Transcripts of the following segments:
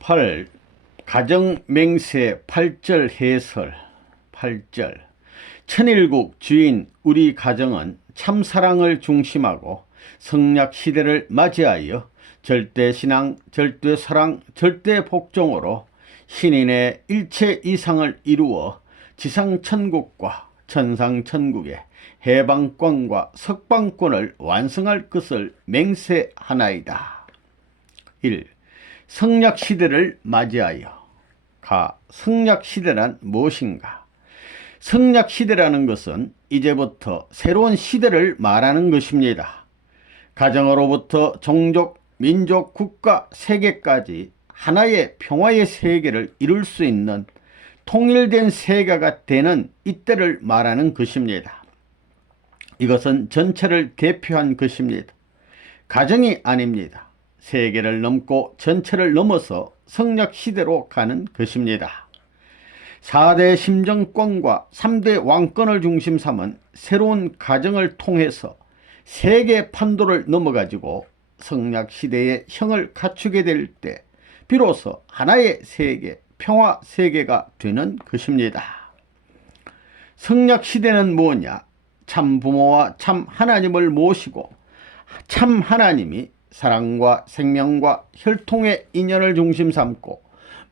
8. 가정맹세 8절 해설. 8절. 천일국 주인 우리 가정은 참사랑을 중심하고 성약시대를 맞이하여 절대신앙, 절대사랑, 절대복종으로 신인의 일체 이상을 이루어 지상천국과 천상천국의 해방권과 석방권을 완성할 것을 맹세하나이다. 1. 성약시대를 맞이하여. 성약시대란 무엇인가? 성약시대라는 것은 이제부터 새로운 시대를 말하는 것입니다. 가정으로부터 종족, 민족, 국가, 세계까지 하나의 평화의 세계를 이룰 수 있는 통일된 세계가 되는 이때를 말하는 것입니다. 이것은 전체를 대표한 것입니다. 가정이 아닙니다. 세계를 넘고 전체를 넘어서 성약시대로 가는 것입니다. 4대 심정권과 3대 왕권을 중심 삼은 새로운 가정을 통해서 세계 판도를 넘어가지고 성약시대의 형을 갖추게 될 때 비로소 하나의 세계, 평화세계가 되는 것입니다. 성약시대는 뭐냐? 참 부모와 참 하나님을 모시고 참 하나님이 사랑과 생명과 혈통의 인연을 중심 삼고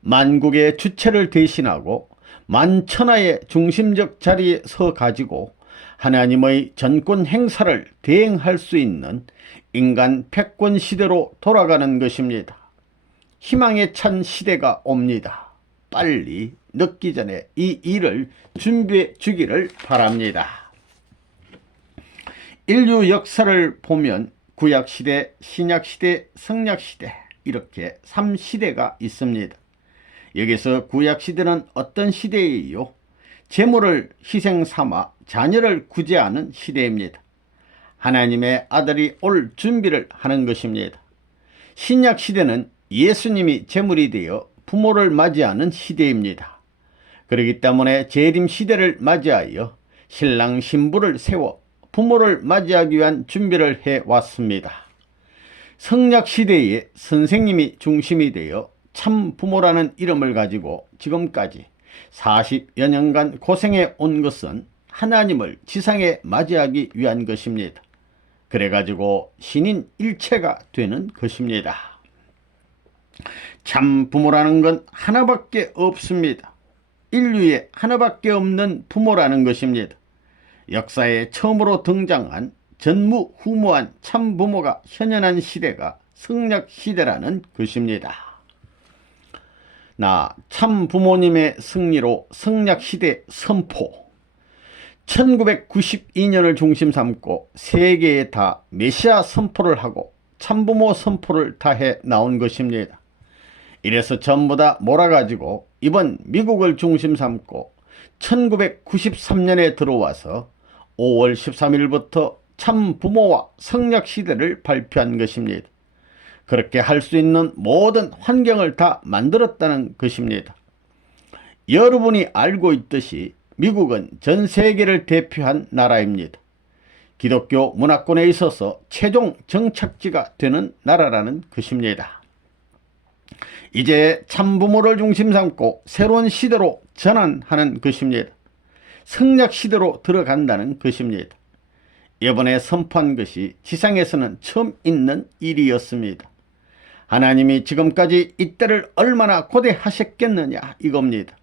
만국의 주체를 대신하고 만천하의 중심적 자리에 서 가지고 하나님의 전권 행사를 대행할 수 있는 인간 패권 시대로 돌아가는 것입니다. 희망에 찬 시대가 옵니다. 빨리 늦기 전에 이 일을 준비해 주기를 바랍니다. 인류 역사를 보면 구약시대, 신약시대, 성약시대 이렇게 3시대가 있습니다. 여기서 구약시대는 어떤 시대이요? 재물을 희생 삼아 자녀를 구제하는 시대입니다. 하나님의 아들이 올 준비를 하는 것입니다. 신약시대는 예수님이 제물이 되어 부모를 맞이하는 시대입니다. 그렇기 때문에 재림시대를 맞이하여 신랑 신부를 세워 부모를 맞이하기 위한 준비를 해왔습니다. 성약시대에 선생님이 중심이 되어 참 부모라는 이름을 가지고 지금까지 40여 년간 고생해 온 것은 하나님을 지상에 맞이하기 위한 것입니다. 그래가지고 신인 일체가 되는 것입니다. 참 부모라는 건 하나밖에 없습니다. 인류에 하나밖에 없는 부모라는 것입니다. 역사에 처음으로 등장한 전무후무한 참 부모가 현현한 시대가 성약시대라는 것입니다. 참 부모님의 승리로 성약시대 선포. 1992년을 중심 삼고 세계에 다 메시아 선포를 하고 참부모 선포를 다 해 나온 것입니다. 이래서 전부 다 몰아가지고 이번 미국을 중심 삼고 1993년에 들어와서 5월 13일부터 참부모와 성약시대를 발표한 것입니다. 그렇게 할 수 있는 모든 환경을 다 만들었다는 것입니다. 여러분이 알고 있듯이 미국은 전 세계를 대표한 나라입니다. 기독교 문화권에 있어서 최종 정착지가 되는 나라라는 것입니다. 이제 참부모를 중심 삼고 새로운 시대로 전환하는 것입니다. 성약시대로 들어간다는 것입니다. 이번에 선포한 것이 지상에서는 처음 있는 일이었습니다. 하나님이 지금까지 이때를 얼마나 고대하셨겠느냐 이겁니다.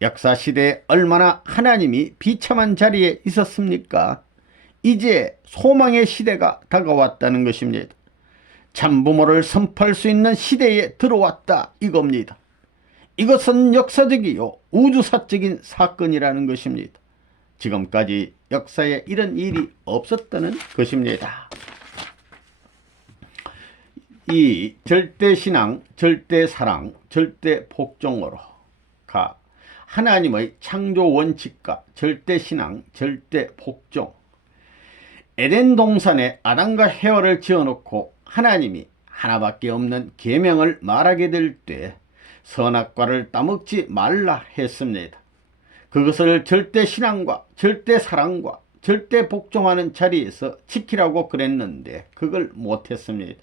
역사시대에 얼마나 하나님이 비참한 자리에 있었습니까? 이제 소망의 시대가 다가왔다는 것입니다. 참부모를 선포할 수 있는 시대에 들어왔다 이겁니다. 이것은 역사적이요 우주사적인 사건이라는 것입니다. 지금까지 역사에 이런 일이 없었다는 것입니다. 이 절대신앙, 절대사랑, 절대복종으로 하나님의 창조 원칙과 절대신앙, 절대복종. 에덴 동산에 아담과 헤와를 지어놓고 하나님이 하나밖에 없는 계명을 말하게 될 때 선악과를 따먹지 말라 했습니다. 그것을 절대신앙과 절대사랑과 절대복종하는 자리에서 지키라고 그랬는데 그걸 못했습니다.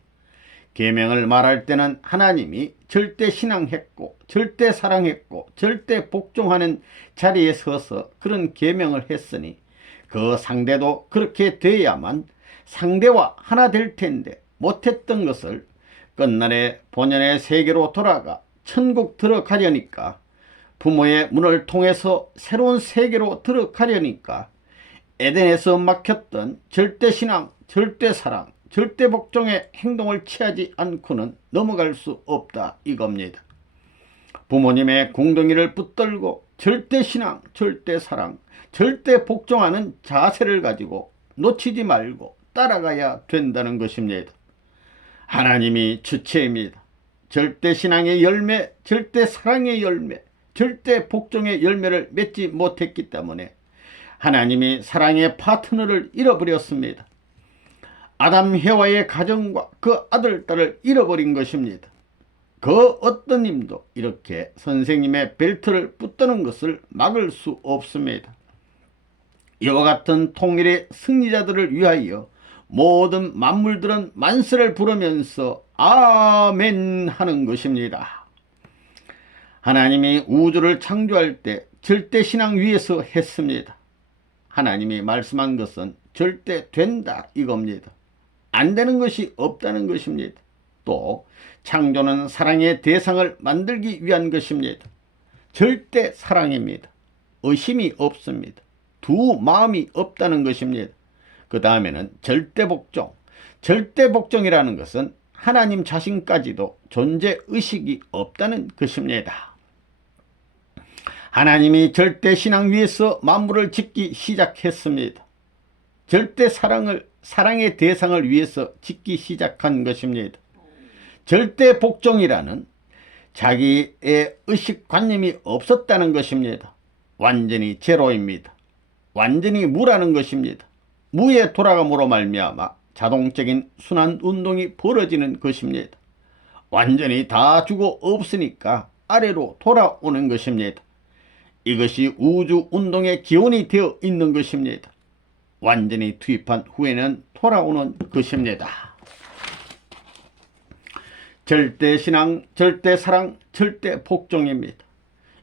계명을 말할 때는 하나님이 절대 신앙했고 절대 사랑했고 절대 복종하는 자리에 서서 그런 계명을 했으니 그 상대도 그렇게 돼야만 상대와 하나 될 텐데 못했던 것을 끝날에 본연의 세계로 돌아가 천국 들어가려니까, 부모의 문을 통해서 새로운 세계로 들어가려니까 에덴에서 막혔던 절대신앙, 절대사랑, 절대복종의 행동을 취하지 않고는 넘어갈 수 없다 이겁니다. 부모님의 공동이를 붙들고 절대신앙, 절대사랑, 절대복종하는 자세를 가지고 놓치지 말고 따라가야 된다는 것입니다. 하나님이 주체입니다. 절대신앙의 열매, 절대사랑의 열매, 절대복종의 열매를 맺지 못했기 때문에 하나님이 사랑의 파트너를 잃어버렸습니다. 아담 해와의 가정과 그 아들, 딸을 잃어버린 것입니다. 그 어떤 힘도 이렇게 선생님의 벨트를 붙드는 것을 막을 수 없습니다. 이와 같은 통일의 승리자들을 위하여 모든 만물들은 만세를 부르면서 아멘 하는 것입니다. 하나님이 우주를 창조할 때 절대신앙 위에서 했습니다. 하나님이 말씀한 것은 절대 된다 이겁니다. 안 되는 것이 없다는 것입니다. 또 창조는 사랑의 대상을 만들기 위한 것입니다. 절대 사랑입니다. 의심이 없습니다. 두 마음이 없다는 것입니다. 그 다음에는 절대복종. 절대복종이라는 것은 하나님 자신까지도 존재의식이 없다는 것입니다. 하나님이 절대신앙 위에서 만물을 짓기 시작했습니다. 사랑의 대상을 위해서 짓기 시작한 것입니다. 절대복종이라는 자기의 의식관념이 없었다는 것입니다. 완전히 제로입니다. 완전히 무라는 것입니다. 무에 돌아감으로 말미암아 자동적인 순환운동이 벌어지는 것입니다. 완전히 다 죽어 없으니까 아래로 돌아오는 것입니다. 이것이 우주운동의 기원이 되어 있는 것입니다. 완전히 투입한 후에는 돌아오는 것입니다. 절대신앙, 절대사랑, 절대복종입니다.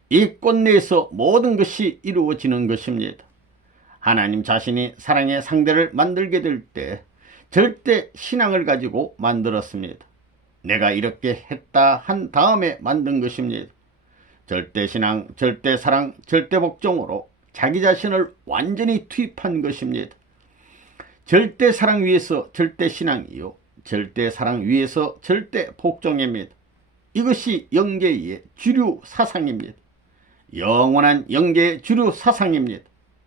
이 꽃내에서 모든 것이 이루어지는 것입니다. 하나님 자신이 사랑의 상대를 만들게 될 때 절대신앙을 가지고 만들었습니다. 내가 이렇게 했다 한 다음에 만든 것입니다. 절대신앙, 절대사랑, 절대복종으로 자기 자신을 완전히 투입한 것입니다. 절대사랑 위에서 절대신앙이요, 절대사랑 위에서 절대복종입니다. 이것이 영계의 주류 사상입니다. 영원한 영계의 주류 사상입니다.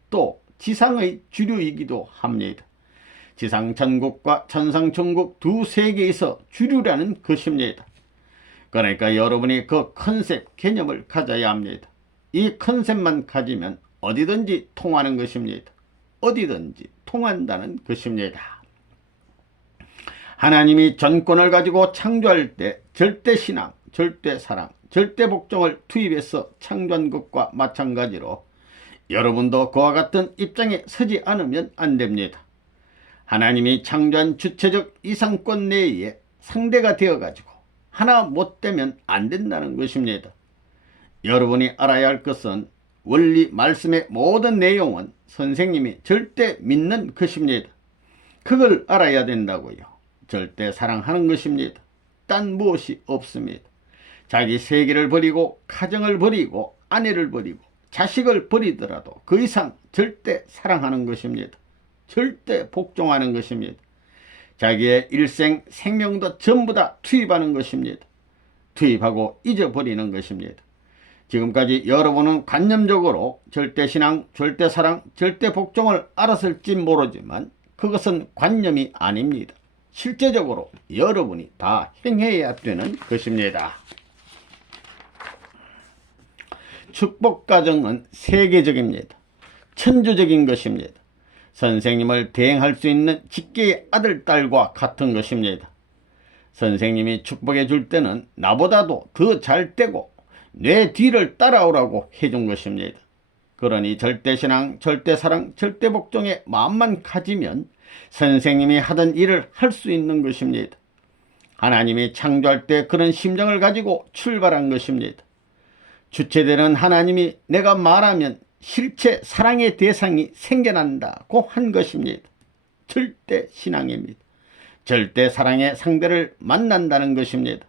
또 지상의 주류이기도 합니다. 지상천국과 천상천국 두 세계에서 주류라는 것입니다. 그러니까 여러분이 그 컨셉 개념을 가져야 합니다. 이 컨셉만 가지면 어디든지 통하는 것입니다. 어디든지 통한다는 것입니다. 하나님이 전권을 가지고 창조할 때 절대신앙, 절대사랑, 절대복종을 투입해서 창조한 것과 마찬가지로 여러분도 그와 같은 입장에 서지 않으면 안 됩니다. 하나님이 창조한 주체적 이상권 내에 상대가 되어가지고 하나 못 되면 안 된다는 것입니다. 여러분이 알아야 할 것은 원리 말씀의 모든 내용은 선생님이 절대 믿는 것입니다. 그걸 알아야 된다고요. 절대 사랑하는 것입니다. 딴 무엇이 없습니다. 자기 세계를 버리고 가정을 버리고 아내를 버리고 자식을 버리더라도 그 이상 절대 사랑하는 것입니다. 절대 복종하는 것입니다. 자기의 일생 생명도 전부 다 투입하는 것입니다. 투입하고 잊어버리는 것입니다. 지금까지 여러분은 관념적으로 절대신앙, 절대사랑, 절대복종을 알았을지 모르지만 그것은 관념이 아닙니다. 실제적으로 여러분이 다 행해야 되는 것입니다. 축복가정은 세계적입니다. 천주적인 것입니다. 선생님을 대행할 수 있는 직계의 아들, 딸과 같은 것입니다. 선생님이 축복해 줄 때는 나보다도 더 잘 되고 내 뒤를 따라오라고 해준 것입니다. 그러니 절대신앙, 절대사랑, 절대복종의 마음만 가지면 선생님이 하던 일을 할 수 있는 것입니다. 하나님이 창조할 때 그런 심정을 가지고 출발한 것입니다. 주체되는 하나님이 내가 말하면 실체 사랑의 대상이 생겨난다고 한 것입니다. 절대 신앙입니다. 절대 사랑의 상대를 만난다는 것입니다.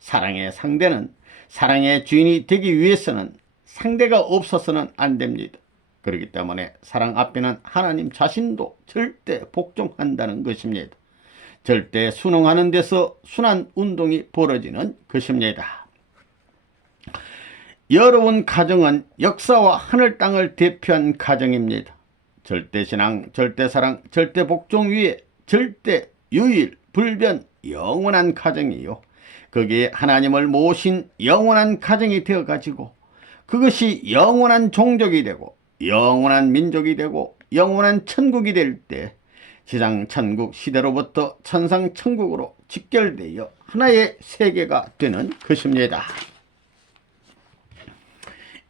사랑의 상대는 사랑의 주인이 되기 위해서는 상대가 없어서는 안 됩니다. 그렇기 때문에 사랑 앞에는 하나님 자신도 절대 복종한다는 것입니다. 절대 순응하는 데서 순환 운동이 벌어지는 것입니다. 여러분 가정은 역사와 하늘 땅을 대표한 가정입니다. 절대신앙, 절대사랑, 절대복종 위에 절대 유일, 불변, 영원한 가정이요. 거기에 하나님을 모신 영원한 가정이 되어가지고 그것이 영원한 종족이 되고 영원한 민족이 되고 영원한 천국이 될 때 지상천국 시대로부터 천상천국으로 직결되어 하나의 세계가 되는 것입니다.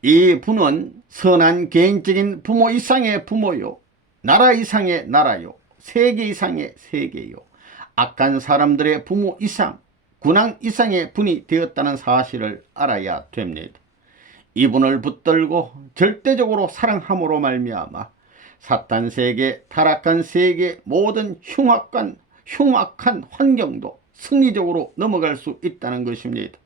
이 부는 선한 개인적인 부모 이상의 부모요, 나라 이상의 나라요, 세계 이상의 세계요, 악한 사람들의 부모 이상, 군왕 이상의 분이 되었다는 사실을 알아야 됩니다. 이분을 붙들고 절대적으로 사랑함으로 말미암아 사탄 세계, 타락한 세계 모든 흉악한 환경도 승리적으로 넘어갈 수 있다는 것입니다.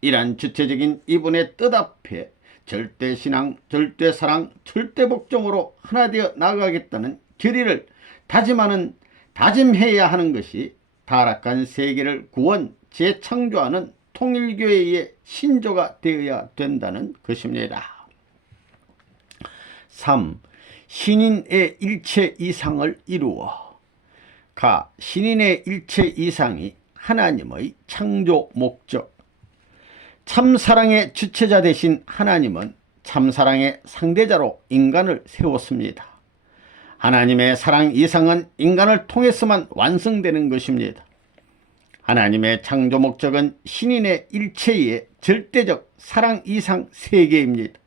이러한 주체적인 이분의 뜻 앞에 절대신앙, 절대사랑, 절대복종으로 하나 되어 나가겠다는 결의를 다짐해야 하는 것이 타락한 세계를 구원, 재창조하는 통일교회의 신조가 되어야 된다는 것입니다. 3. 신인의 일체 이상을 이루어. 신인의 일체 이상이 하나님의 창조 목적. 참사랑의 주체자 되신 하나님은 참사랑의 상대자로 인간을 세웠습니다. 하나님의 사랑 이상은 인간을 통해서만 완성되는 것입니다. 하나님의 창조 목적은 신인의 일체의 절대적 사랑 이상 세계입니다.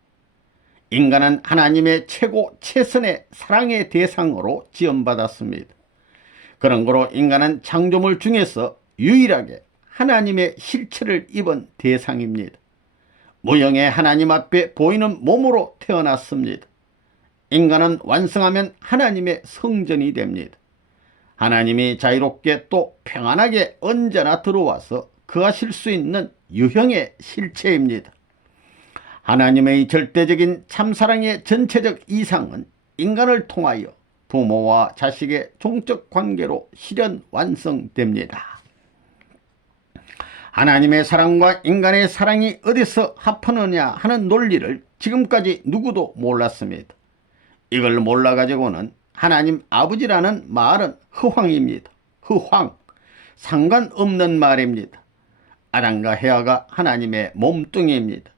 인간은 하나님의 최고 최선의 사랑의 대상으로 지원받았습니다. 그런 거로 인간은 창조물 중에서 유일하게 하나님의 실체를 입은 대상입니다. 무형의 하나님 앞에 보이는 몸으로 태어났습니다. 인간은 완성하면 하나님의 성전이 됩니다. 하나님이 자유롭게 또 평안하게 언제나 들어와서 거하실 수 있는 유형의 실체입니다. 하나님의 절대적인 참사랑의 전체적 이상은 인간을 통하여 부모와 자식의 종적 관계로 실현 완성됩니다. 하나님의 사랑과 인간의 사랑이 어디서 합하느냐 하는 논리를 지금까지 누구도 몰랐습니다. 이걸 몰라가지고는 하나님 아버지라는 말은 허황입니다. 허황, 상관없는 말입니다. 아담과 헤아가 하나님의 몸뚱이입니다.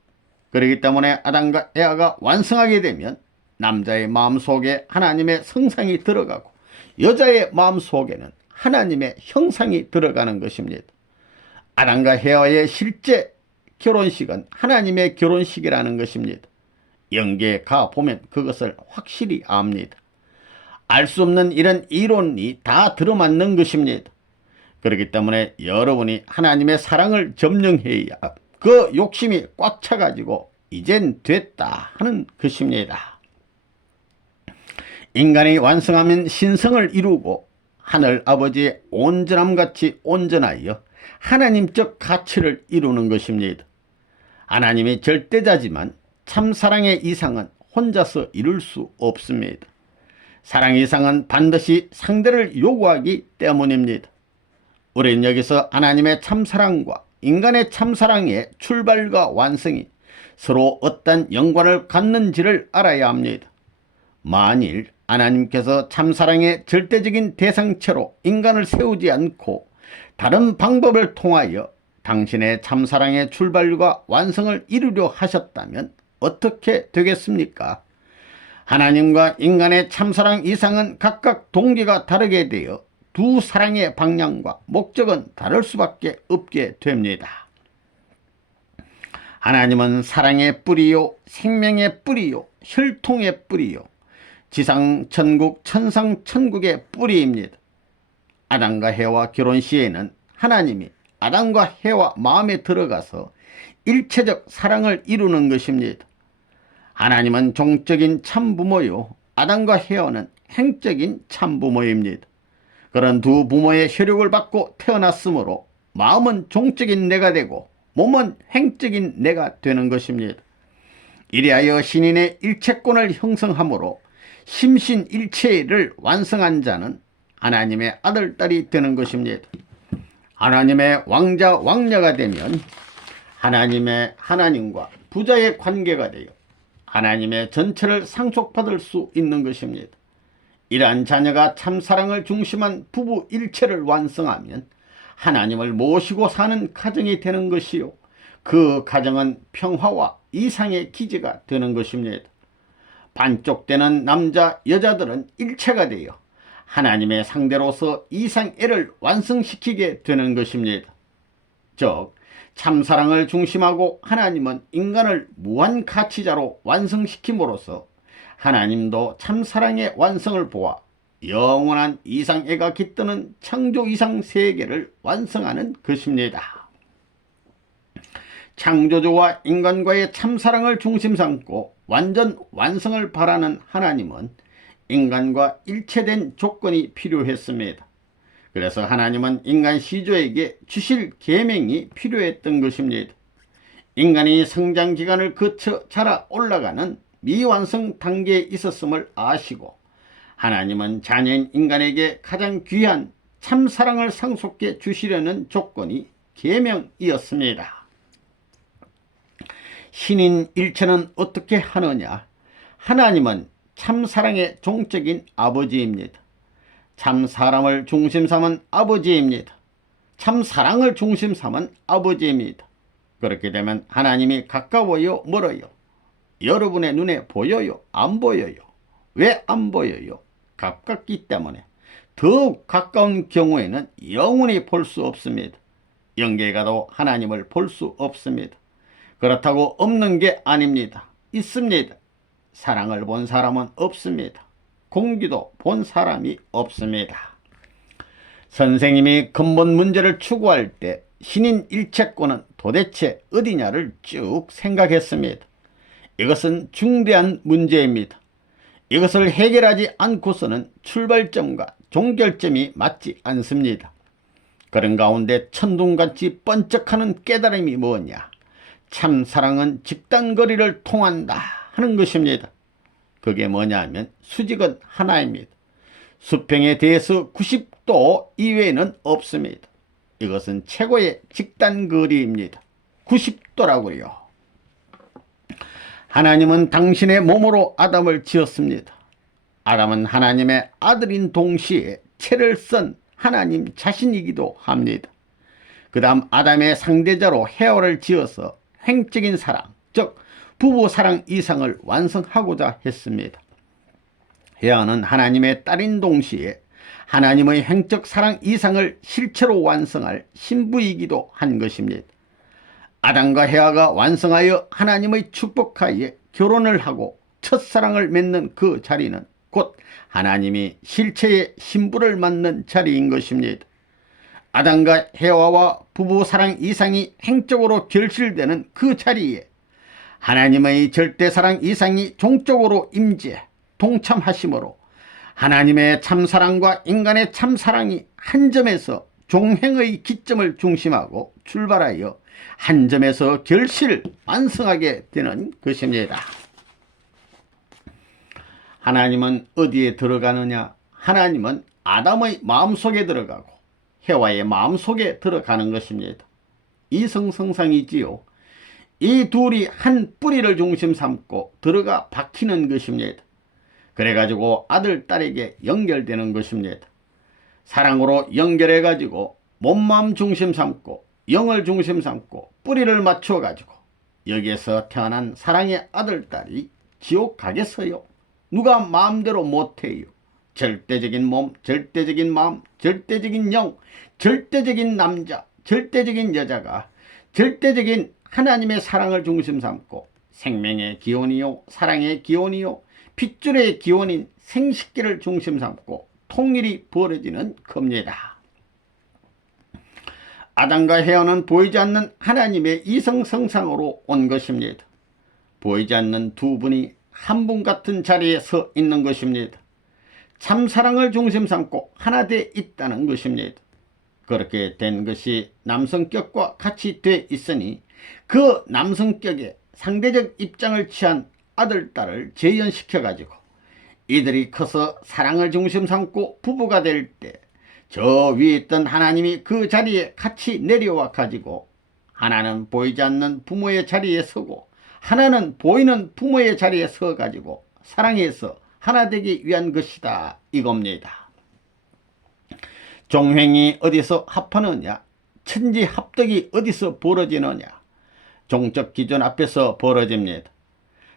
그렇기 때문에 아담과 헤아가 완성하게 되면 남자의 마음속에 하나님의 성상이 들어가고 여자의 마음속에는 하나님의 형상이 들어가는 것입니다. 아담과 헤아의 실제 결혼식은 하나님의 결혼식이라는 것입니다. 영계에 가보면 그것을 확실히 압니다. 알 수 없는 이런 이론이 다 들어맞는 것입니다. 그렇기 때문에 여러분이 하나님의 사랑을 점령해야 그 욕심이 꽉 차가지고 이젠 됐다 하는 것입니다. 인간이 완성하면 신성을 이루고 하늘 아버지의 온전함같이 온전하여 하나님적 가치를 이루는 것입니다. 하나님이 절대자지만 참사랑의 이상은 혼자서 이룰 수 없습니다. 사랑 이상은 반드시 상대를 요구하기 때문입니다. 우리는 여기서 하나님의 참사랑과 인간의 참사랑의 출발과 완성이 서로 어떤 연관을 갖는지를 알아야 합니다. 만일 하나님께서 참사랑의 절대적인 대상체로 인간을 세우지 않고 다른 방법을 통하여 당신의 참사랑의 출발과 완성을 이루려 하셨다면 어떻게 되겠습니까? 하나님과 인간의 참사랑 이상은 각각 동기가 다르게 되어 두 사랑의 방향과 목적은 다를 수밖에 없게 됩니다. 하나님은 사랑의 뿌리요, 생명의 뿌리요, 혈통의 뿌리요, 지상 천국, 천상 천국의 뿌리입니다. 아담과 헤와 결혼 시에는 하나님이 아담과 해와 마음에 들어가서 일체적 사랑을 이루는 것입니다. 하나님은 종적인 참부모요, 아담과 해와는 행적인 참부모입니다. 그런 두 부모의 혈육을 받고 태어났으므로 마음은 종적인 내가 되고 몸은 행적인 내가 되는 것입니다. 이리하여 신인의 일체권을 형성함으로 심신일체를 완성한 자는 하나님의 아들, 딸이 되는 것입니다. 하나님의 왕자, 왕녀가 되면 하나님과 부자의 관계가 되어 하나님의 전체를 상속받을 수 있는 것입니다. 이러한 자녀가 참사랑을 중심한 부부 일체를 완성하면 하나님을 모시고 사는 가정이 되는 것이요, 그 가정은 평화와 이상의 기지가 되는 것입니다. 반쪽되는 남자, 여자들은 일체가 되어 하나님의 상대로서 이상애를 완성시키게 되는 것입니다. 즉, 참사랑을 중심하고 하나님은 인간을 무한가치자로 완성시킴으로써 하나님도 참사랑의 완성을 보아 영원한 이상애가 깃드는 창조 이상 세계를 완성하는 것입니다. 창조주와 인간과의 참사랑을 중심 삼고 완전 완성을 바라는 하나님은 인간과 일체된 조건이 필요했습니다. 그래서 하나님은 인간 시조에게 주실 계명이 필요했던 것입니다. 인간이 성장기간을 거쳐 자라 올라가는 미완성 단계에 있었음을 아시고 하나님은 자녀인 인간에게 가장 귀한 참사랑을 상속해 주시려는 조건이 계명이었습니다. 신인 일체는 어떻게 하느냐? 하나님은 참사랑의 종적인 아버지입니다. 참사람을 중심 삼은 아버지입니다. 참사랑을 중심 삼은 아버지입니다. 그렇게 되면 하나님이 가까워요, 멀어요? 여러분의 눈에 보여요, 안 보여요? 왜 안 보여요? 가깝기 때문에. 더욱 가까운 경우에는 영원히 볼 수 없습니다. 영계가도 하나님을 볼 수 없습니다. 그렇다고 없는 게 아닙니다. 있습니다. 사랑을 본 사람은 없습니다. 공기도 본 사람이 없습니다. 선생님이 근본 문제를 추구할 때 신인 일체권은 도대체 어디냐를 쭉 생각했습니다. 이것은 중대한 문제입니다. 이것을 해결하지 않고서는 출발점과 종결점이 맞지 않습니다. 그런 가운데 천둥같이 번쩍하는 깨달음이 뭐냐? 참사랑은 집단거리를 통한다 하는 것입니다. 그게 뭐냐 하면 수직은 하나입니다. 수평에 대해서 90도 이외에는 없습니다. 이것은 최고의 직단거리입니다. 90도라고요. 하나님은 당신의 몸으로 아담을 지었습니다. 아담은 하나님의 아들인 동시에 채를 쓴 하나님 자신이기도 합니다. 그 다음 아담의 상대자로 헤어를 지어서 행적인 사랑, 즉 부부사랑 이상을 완성하고자 했습니다. 헤어는 하나님의 딸인 동시에 하나님의 행적 사랑 이상을 실체로 완성할 신부이기도 한 것입니다. 아담과 헤아가 완성하여 하나님의 축복하에 결혼을 하고 첫사랑을 맺는 그 자리는 곧 하나님이 실체의 신부를 맞는 자리인 것입니다. 아담과 헤와와 부부사랑 이상이 행적으로 결실되는 그 자리에 하나님의 절대사랑 이상이 종적으로 임재 동참하심으로 하나님의 참사랑과 인간의 참사랑이 한 점에서 종행의 기점을 중심하고 출발하여 한 점에서 결실 완성하게 되는 것입니다. 하나님은 어디에 들어가느냐? 하나님은 아담의 마음속에 들어가고 해와의 마음속에 들어가는 것입니다. 이성성상이지요. 이 둘이 한 뿌리를 중심 삼고 들어가 박히는 것입니다. 그래가지고 아들, 딸에게 연결되는 것입니다. 사랑으로 연결해가지고 몸마음 중심 삼고 영을 중심 삼고 뿌리를 맞춰가지고 여기에서 태어난 사랑의 아들, 딸이 지옥 가겠어요? 누가 마음대로 못해요. 절대적인 몸, 절대적인 마음, 절대적인 영, 절대적인 남자, 절대적인 여자가 절대적인 하나님의 사랑을 중심 삼고 생명의 기원이요, 사랑의 기원이요, 핏줄의 기원인 생식기를 중심 삼고 통일이 벌어지는 겁니다. 아담과 헤어는 보이지 않는 하나님의 이성성상으로 온 것입니다. 보이지 않는 두 분이 한 분 같은 자리에 서 있는 것입니다. 참사랑을 중심 삼고 하나 돼 있다는 것입니다. 그렇게 된 것이 남성격과 같이 돼 있으니 그 남성격에 상대적 입장을 취한 아들, 딸을 재현시켜 가지고 이들이 커서 사랑을 중심 삼고 부부가 될 때 저 위에 있던 하나님이 그 자리에 같이 내려와 가지고 하나는 보이지 않는 부모의 자리에 서고 하나는 보이는 부모의 자리에 서 가지고 사랑해서 하나 되기 위한 것이다 이겁니다. 종횡이 어디서 합하느냐? 천지합덕이 어디서 벌어지느냐? 종적 기준 앞에서 벌어집니다.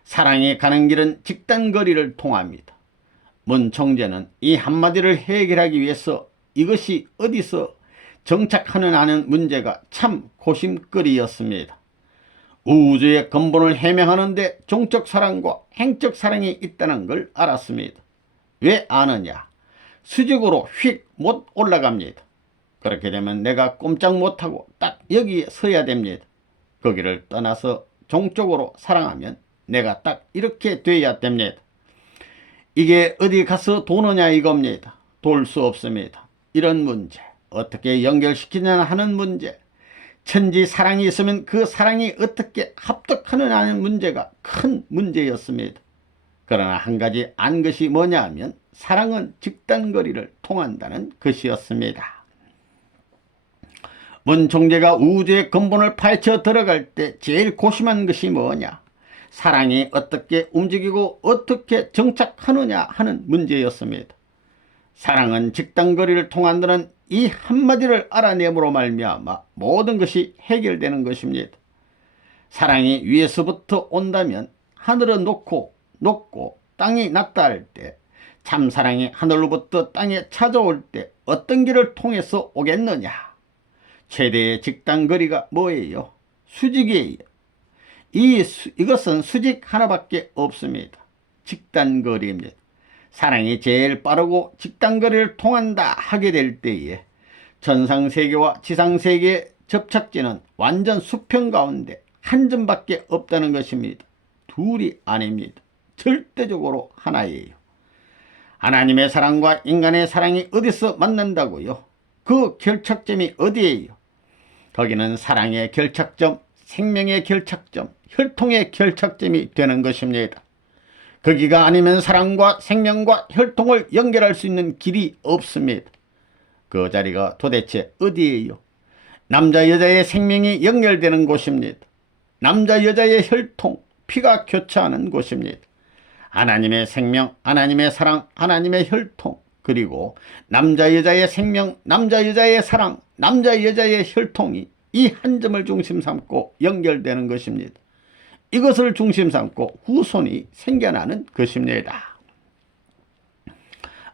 사랑이 가는 길은 직단거리를 통합니다. 문 총재는 이 한마디를 해결하기 위해서 이것이 어디서 정착하는 하는 문제가 참 고심거리였습니다. 우주의 근본을 해명하는데 종적 사랑과 행적 사랑이 있다는 걸 알았습니다. 왜 아느냐? 수직으로 휙 못 올라갑니다. 그렇게 되면 내가 꼼짝 못하고 딱 여기에 서야 됩니다. 거기를 떠나서 종적으로 사랑하면 내가 딱 이렇게 돼야 됩니다. 이게 어디 가서 도느냐 이겁니다. 돌 수 없습니다. 이런 문제, 어떻게 연결시키냐 하는 문제, 천지 사랑이 있으면 그 사랑이 어떻게 합덕하느냐 하는 문제가 큰 문제였습니다. 그러나 한 가지 안 것이 뭐냐 하면 사랑은 직단거리를 통한다는 것이었습니다. 문 총재가 우주의 근본을 파헤쳐 들어갈 때 제일 고심한 것이 뭐냐? 사랑이 어떻게 움직이고 어떻게 정착하느냐 하는 문제였습니다. 사랑은 직단거리를 통한다는 이 한마디를 알아내므로 말미암아 모든 것이 해결되는 것입니다. 사랑이 위에서부터 온다면 하늘은 높고 땅이 낮다 할 때 참사랑이 하늘로부터 땅에 찾아올 때 어떤 길을 통해서 오겠느냐? 최대의 직단거리가 뭐예요? 수직이에요. 이것은 수직 하나밖에 없습니다. 직단거리입니다. 사랑이 제일 빠르고 직단거리를 통한다 하게 될 때에 천상세계와 지상세계의 접착지는 완전 수평 가운데 한 점밖에 없다는 것입니다. 둘이 아닙니다. 절대적으로 하나예요. 하나님의 사랑과 인간의 사랑이 어디서 만난다고요? 그 결착점이 어디예요? 거기는 사랑의 결착점, 생명의 결착점, 혈통의 결착점이 되는 것입니다. 거기가 아니면 사랑과 생명과 혈통을 연결할 수 있는 길이 없습니다. 그 자리가 도대체 어디예요? 남자 여자의 생명이 연결되는 곳입니다. 남자 여자의 혈통, 피가 교차하는 곳입니다. 하나님의 생명, 하나님의 사랑, 하나님의 혈통, 그리고 남자 여자의 생명, 남자 여자의 사랑, 남자 여자의 혈통이 이 한 점을 중심 삼고 연결되는 것입니다. 이것을 중심 삼고 후손이 생겨나는 것입니다.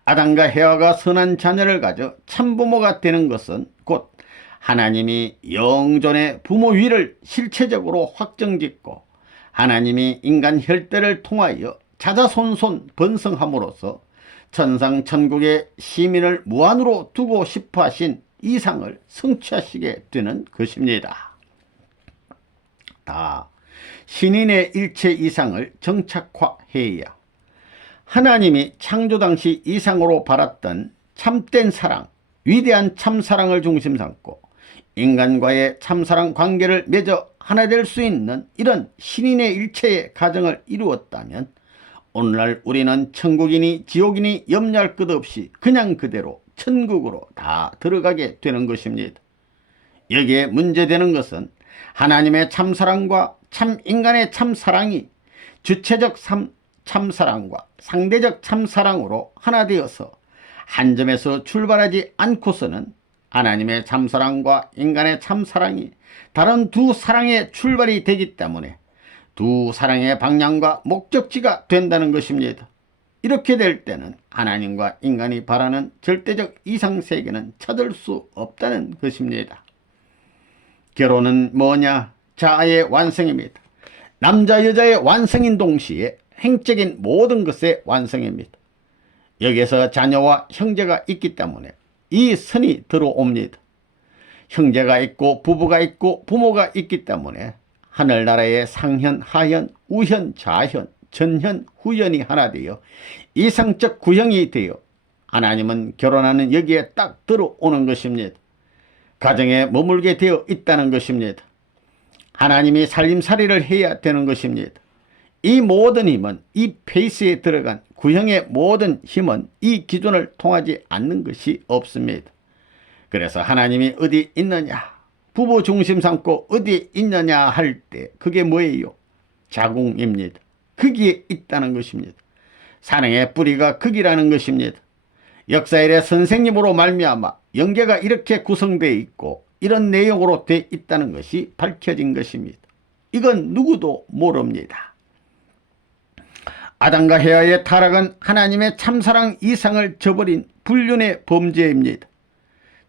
아담과 헤와가 선한 자녀를 가져 참부모가 되는 것은 곧 하나님이 영존의 부모 위를 실체적으로 확정짓고 하나님이 인간 혈대를 통하여 자자손손 번성함으로써 천상천국의 시민을 무한으로 두고 싶어 하신 이상을 성취하시게 되는 것입니다. 다 신인의 일체 이상을 정착화해야 하나님이 창조 당시 이상으로 바랐던 참된 사랑, 위대한 참사랑을 중심 삼고 인간과의 참사랑 관계를 맺어 하나 될 수 있는 이런 신인의 일체의 가정을 이루었다면 오늘날 우리는 천국이니 지옥이니 염려할 것 없이 그냥 그대로 천국으로 다 들어가게 되는 것입니다. 여기에 문제되는 것은 하나님의 참사랑과 참인간의 참사랑이 주체적 참사랑과 상대적 참사랑으로 하나 되어서 한 점에서 출발하지 않고서는 하나님의 참사랑과 인간의 참사랑이 다른 두 사랑의 출발이 되기 때문에 두 사랑의 방향과 목적지가 된다는 것입니다. 이렇게 될 때는 하나님과 인간이 바라는 절대적 이상세계는 찾을 수 없다는 것입니다. 결혼은 뭐냐? 자아의 완성입니다. 남자 여자의 완성인 동시에 행적인 모든 것의 완성입니다. 여기에서 자녀와 형제가 있기 때문에 이 선이 들어옵니다. 형제가 있고 부부가 있고 부모가 있기 때문에 하늘나라의 상현, 하현, 우현, 좌현, 전현, 후현이 하나 되어 이상적 구형이 되어 하나님은 결혼하는 여기에 딱 들어오는 것입니다. 가정에 머물게 되어 있다는 것입니다. 하나님이 살림살이를 해야 되는 것입니다. 이 모든 힘은, 이 페이스에 들어간 구형의 모든 힘은 이 기준을 통하지 않는 것이 없습니다. 그래서 하나님이 어디 있느냐, 부부 중심 삼고 어디 있느냐 할 때 그게 뭐예요? 자궁입니다. 거기에 있다는 것입니다. 사랑의 뿌리가 거기라는 것입니다. 역사일의 선생님으로 말미암아 영계가 이렇게 구성되어 있고 이런 내용으로 되어 있다는 것이 밝혀진 것입니다. 이건 누구도 모릅니다. 아담과 헤아의 타락은 하나님의 참사랑 이상을 저버린 불륜의 범죄입니다.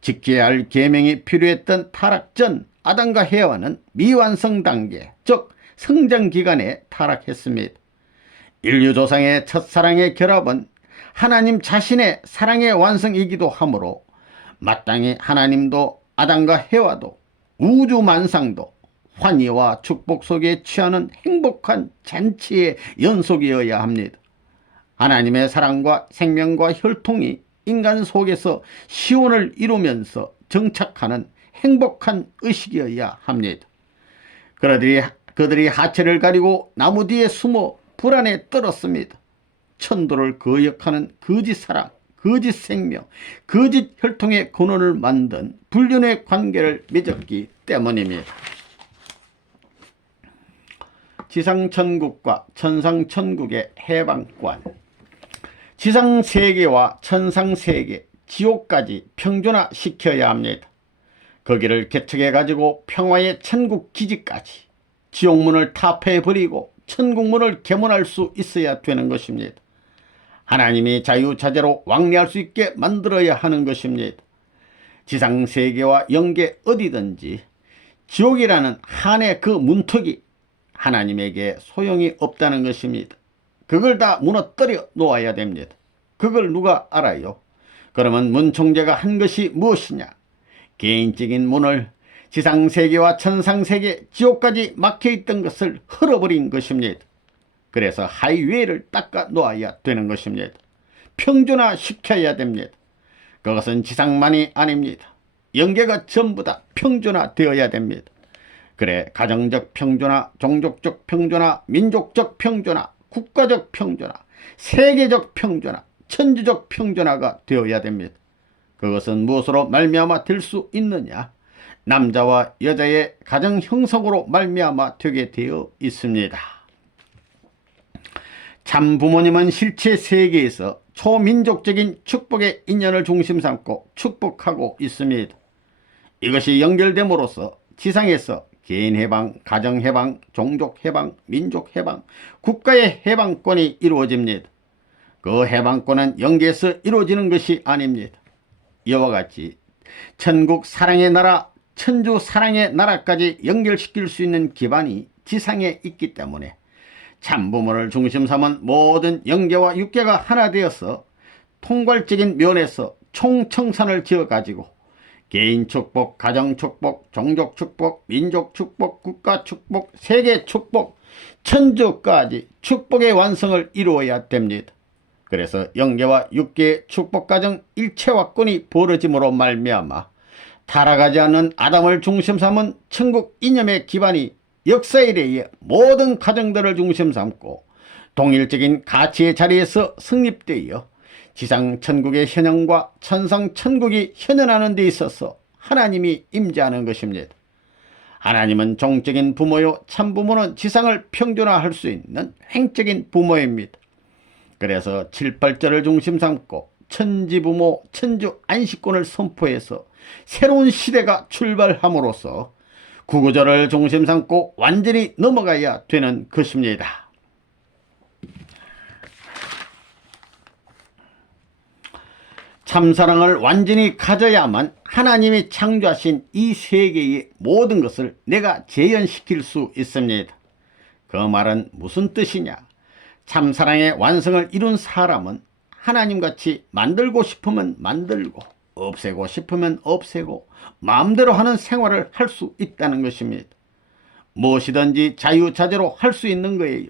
지켜야 할 계명이 필요했던 타락 전 아담과 헤아는 미완성 단계, 즉 성장 기간에 타락했습니다. 인류 조상의 첫사랑의 결합은 하나님 자신의 사랑의 완성이기도 하므로 마땅히 하나님도 아담과 헤아도 우주 만상도 환희와 축복 속에 취하는 행복한 잔치의 연속이어야 합니다. 하나님의 사랑과 생명과 혈통이 인간 속에서 시온을 이루면서 정착하는 행복한 의식이어야 합니다. 그들이 하체를 가리고 나무 뒤에 숨어 불안에 떨었습니다. 천도를 거역하는 거짓 사랑, 거짓 생명, 거짓 혈통의 근원을 만든 불륜의 관계를 맺었기 때문입니다. 지상천국과 천상천국의 해방관, 지상세계와 천상세계, 지옥까지 평준화시켜야 합니다. 거기를 개척해가지고 평화의 천국 기지까지 지옥문을 타파해버리고 천국문을 개문할 수 있어야 되는 것입니다. 하나님이 자유자재로 왕래할 수 있게 만들어야 하는 것입니다. 지상세계와 영계 어디든지 지옥이라는 한의 그 문턱이 하나님에게 소용이 없다는 것입니다. 그걸 다 무너뜨려 놓아야 됩니다. 그걸 누가 알아요? 그러면 문총재가 한 것이 무엇이냐? 개인적인 문을 지상세계와 천상세계, 지옥까지 막혀있던 것을 헐어버린 것입니다. 그래서 하이웨이를 닦아 놓아야 되는 것입니다. 평준화 시켜야 됩니다. 그것은 지상만이 아닙니다. 영계가 전부 다 평준화 되어야 됩니다. 그래, 가정적 평준화, 종족적 평준화, 민족적 평준화, 국가적 평준화, 세계적 평준화, 천주적 평준화가 되어야 됩니다. 그것은 무엇으로 말미암아 될 수 있느냐? 남자와 여자의 가정 형성으로 말미암아 되게 되어 있습니다. 참 부모님은 실체 세계에서 초민족적인 축복의 인연을 중심 삼고 축복하고 있습니다. 이것이 연결됨으로써 지상에서 개인 해방, 가정 해방, 종족 해방, 민족 해방, 국가의 해방권이 이루어집니다. 그 해방권은 영계에서 이루어지는 것이 아닙니다. 이와 같이 천국 사랑의 나라, 천주 사랑의 나라까지 연결시킬 수 있는 기반이 지상에 있기 때문에 참부모를 중심 삼은 모든 영계와 육계가 하나 되어서 통괄적인 면에서 총청산을 지어가지고 개인 축복, 가정 축복, 종족 축복, 민족 축복, 국가 축복, 세계 축복, 천주까지 축복의 완성을 이루어야 됩니다. 그래서 영계와 육계의 축복가정 일체화권이 벌어짐으로 말미암아 타락하지 않는 아담을 중심 삼은 천국 이념의 기반이 역사이래의 모든 가정들을 중심 삼고 동일적인 가치의 자리에서 성립되어 지상 천국의 현현과 천상 천국이 현현하는 데 있어서 하나님이 임재하는 것입니다. 하나님은 종적인 부모요, 참부모는 지상을 평준화할 수 있는 횡적인 부모입니다. 그래서 7, 8절을 중심 삼고 천지부모, 천주 안식권을 선포해서 새로운 시대가 출발함으로써 9, 9절을 중심 삼고 완전히 넘어가야 되는 것입니다. 참사랑을 완전히 가져야만 하나님이 창조하신 이 세계의 모든 것을 내가 재현시킬 수 있습니다. 그 말은 무슨 뜻이냐? 참사랑의 완성을 이룬 사람은 하나님같이 만들고 싶으면 만들고 없애고 싶으면 없애고 마음대로 하는 생활을 할 수 있다는 것입니다. 무엇이든지 자유자재로 할 수 있는 거예요.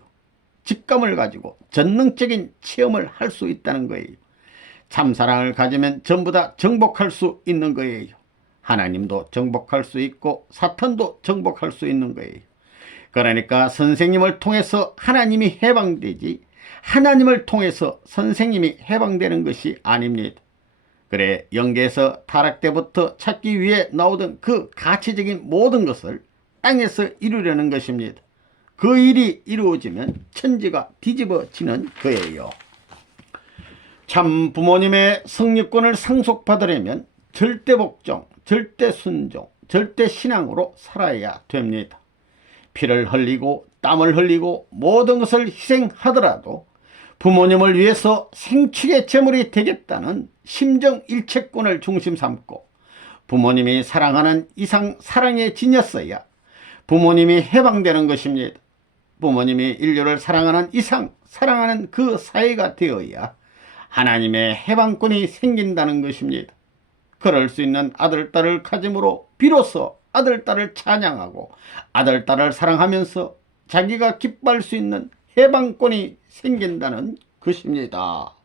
직감을 가지고 전능적인 체험을 할 수 있다는 거예요. 참사랑을 가지면 전부 다 정복할 수 있는 거예요. 하나님도 정복할 수 있고 사탄도 정복할 수 있는 거예요. 그러니까 선생님을 통해서 하나님이 해방되지 하나님을 통해서 선생님이 해방되는 것이 아닙니다. 그래 영계에서 타락 때부터 찾기 위해 나오던 그 가치적인 모든 것을 땅에서 이루려는 것입니다. 그 일이 이루어지면 천지가 뒤집어지는 거예요. 참 부모님의 성립권을 상속받으려면 절대 복종, 절대 순종, 절대 신앙으로 살아야 됩니다. 피를 흘리고 땀을 흘리고 모든 것을 희생하더라도 부모님을 위해서 생축의 제물이 되겠다는 심정일체권을 중심 삼고 부모님이 사랑하는 이상 사랑에 지녔어야 부모님이 해방되는 것입니다. 부모님이 인류를 사랑하는 이상 사랑하는 그 사회가 되어야 하나님의 해방권이 생긴다는 것입니다. 그럴 수 있는 아들, 딸을 가짐으로 비로소 아들, 딸을 찬양하고 아들, 딸을 사랑하면서 자기가 기뻐할 수 있는 해방권이 생긴다는 것입니다.